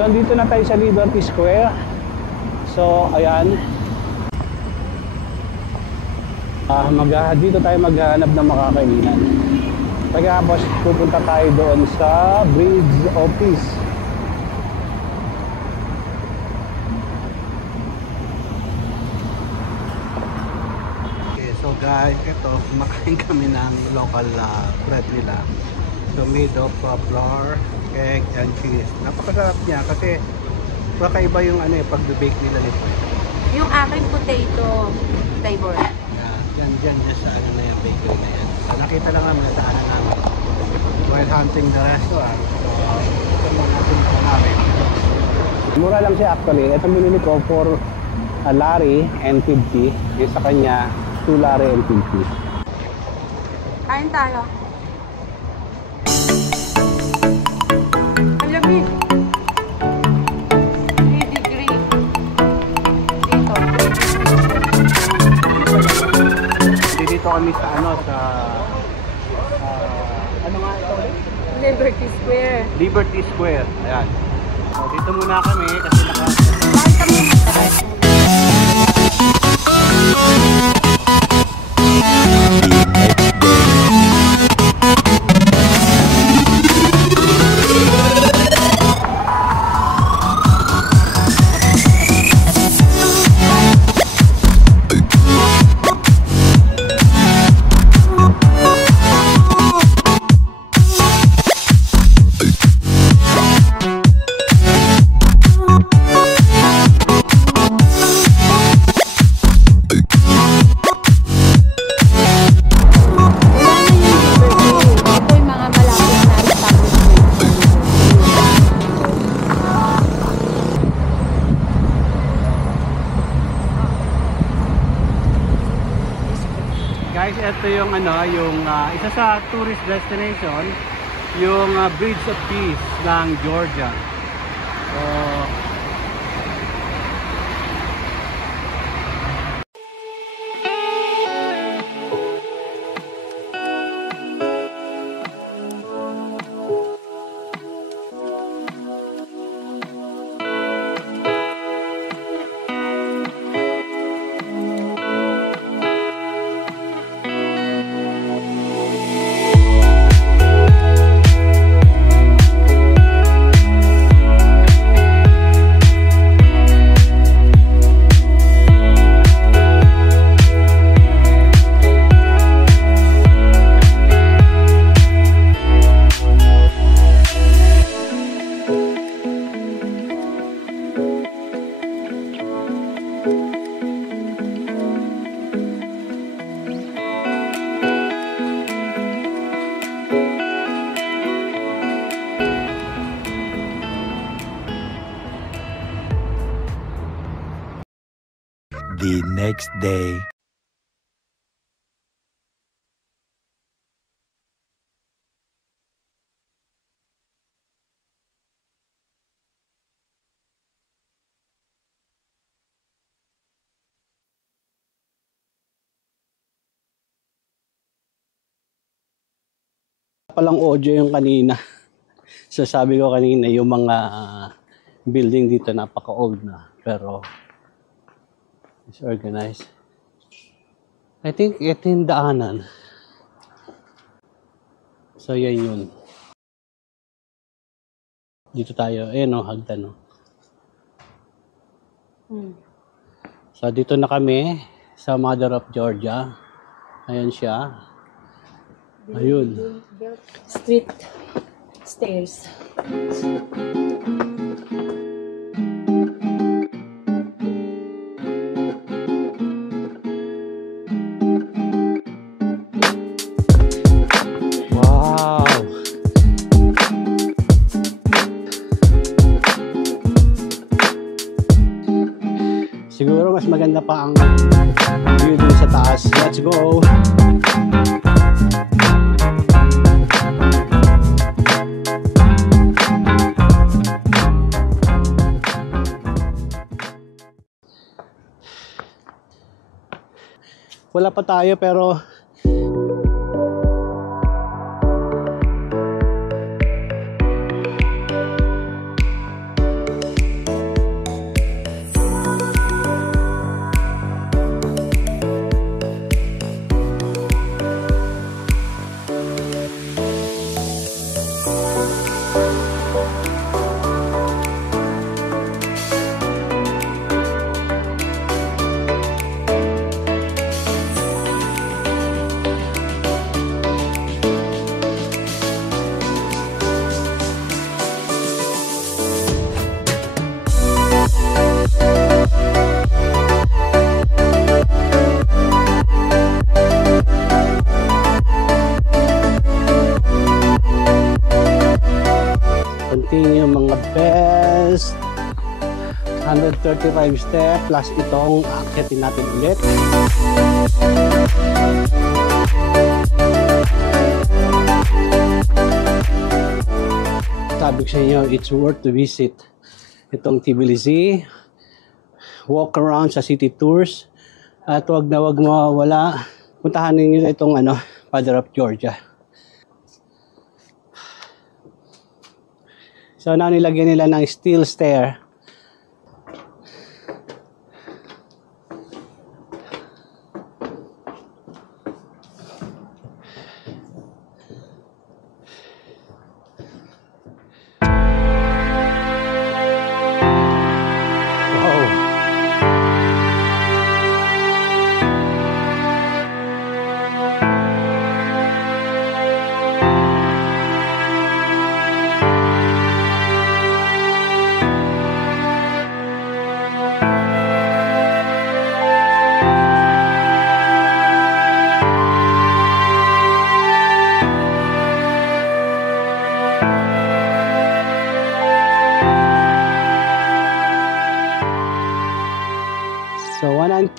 So, dito na tayo sa Liberty Square. So, ayan. Dito tayo maghahanap ng makakainan. Pagkatapos, pupunta tayo doon sa Bridge Office. Okay, so guys, ito, kumakain kami ng local bread nila. So, made of flour, egg, and cheese. Napakasarap niya kasi kakaiba yung pag-bake nila nito. Yung aking potato flavor. Dyan sa na yung bakery na yan. So, nakita lang kami sa namin. While hunting the restaurant. Ito mo natin ito namin. Mura lang siya actually. Ito binili ko for Larry and 50. Yung sa kanya, 2 Larry and 50. Kain tayo. Ang lamig. 3 degree. Dito. Dito kami sa ano nga ito? Liberty Square. Liberty Square. Ayan. So, dito muna kami kasi Kain kami ng guys, ito yung isa sa tourist destination, yung Bridge of Peace ng Georgia. So, the next day. palang audio yung kanina. So sabi ko kanina yung mga building dito napaka-old na pero it's organized. I think ito yung daanan. So yan yun. Dito tayo. Ayan o, hagdan o. So dito na kami sa Mother of Georgia. Ayan siya. Ayun. Street stairs. Wow! Siguro mas maganda pa ang view dun sa taas. Let's go! Wala pa tayo pero mga best 135 step plus itong akyatin natin ulit. Sabi ko sa inyo, it's worth to visit itong Tbilisi. Walk around sa city tours at wag na wag mawawala. Puntahan ninyo itong Mother of Georgia. So na nilagyan nila ng steel stair.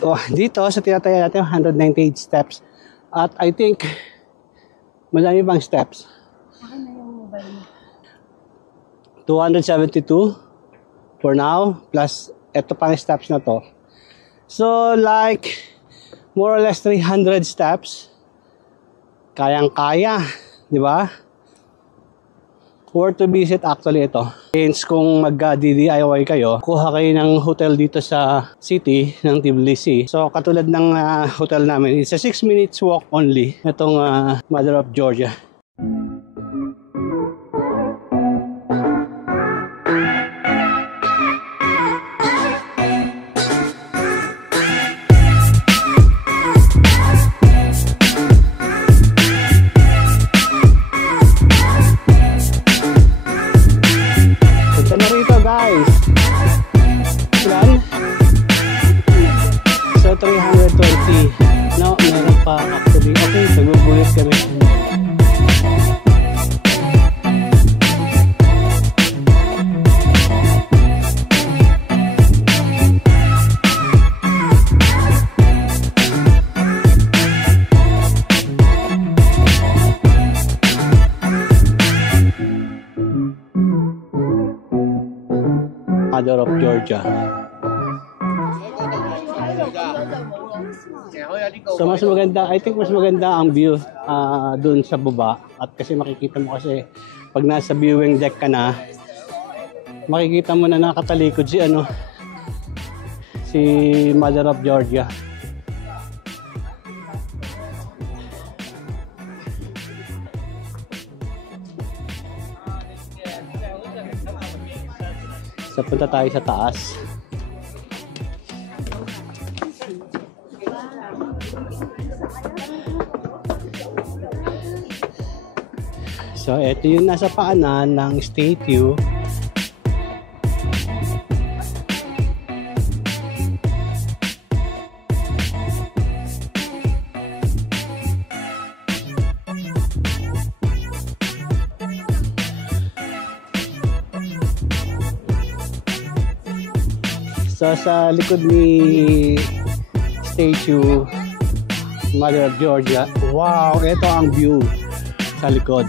So, dito sa tinataya natin 198 steps. At I think madami pang steps. 272 for now plus ito pang steps na to. So like more or less 300 steps. Kayang-kaya, di ba? Worth to visit actually ito. Since kung mag-DIY kayo, kuha kayo ng hotel dito sa city ng Tbilisi. So katulad ng hotel namin, it's a 6 minutes walk only. Itong Mother of Georgia. So 320. No, meron pa actually. Okay, nagugulit kami. Mother of Georgia. So mas maganda, I think mas maganda ang view dun sa baba. At kasi makikita mo kasi pag nasa viewing deck ka na, makikita mo na nakatalikod si Mother of Georgia. So punta tayo sa taas. So, ito yung nasa paanan ng statue. So, sa likod ni statue Mother of Georgia, wow, ito ang view sa likod.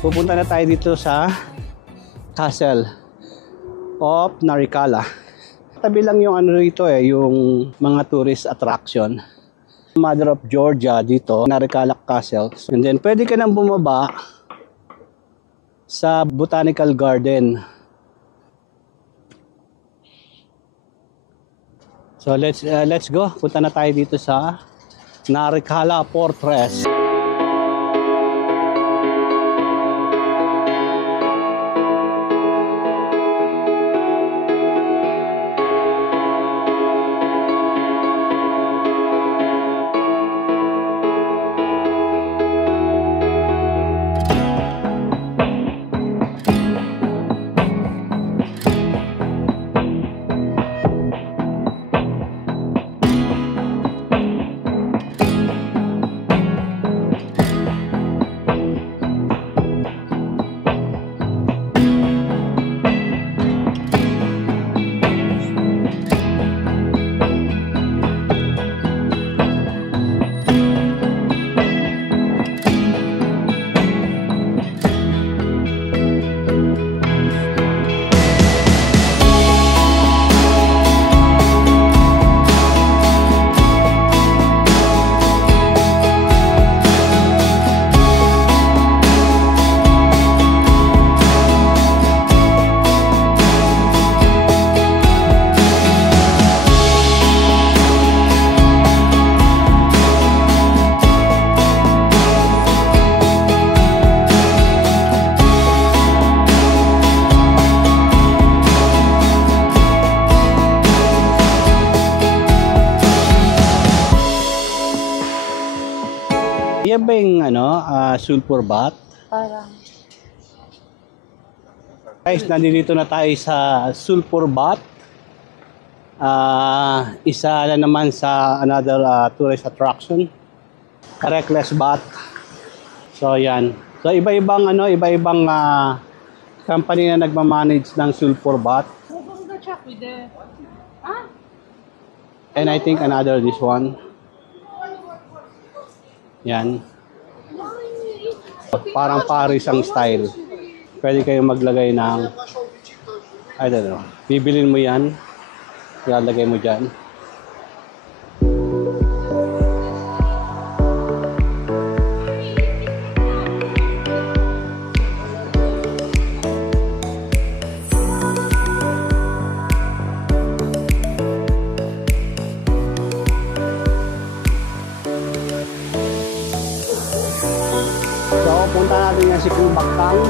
Pupunta na tayo dito sa Castle of Narikala. Tabi lang yung rito yung mga tourist attraction. Mother of Georgia dito, Narikala Castle. And then pwede ka nang bumaba sa Botanical Garden. So let's go. Punta na tayo dito sa Narikala Fortress. dating sulfur bath. Parang. Guys, nandito na tayo sa sulfur bath. Isa na naman sa another tourist attraction. Reckless bath. So yan. So iba-ibang company na nagmamanage ng sulfur bath. And I think another this one. Yan. Parang Paris ang style. Pwede kayong maglagay ng, I don't know, bibilin mo yan, ilalagay mo dyan. So, punta natin yan si Kubaktang.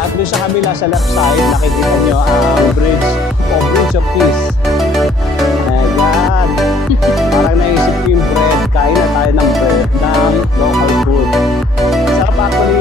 At doon sa kabila, sa left side, nakikita nyo ang Bridge of Peace. Ayan. Parang naisip ko yung bread. Kain na tayo ng bread ng local food. Sarap actually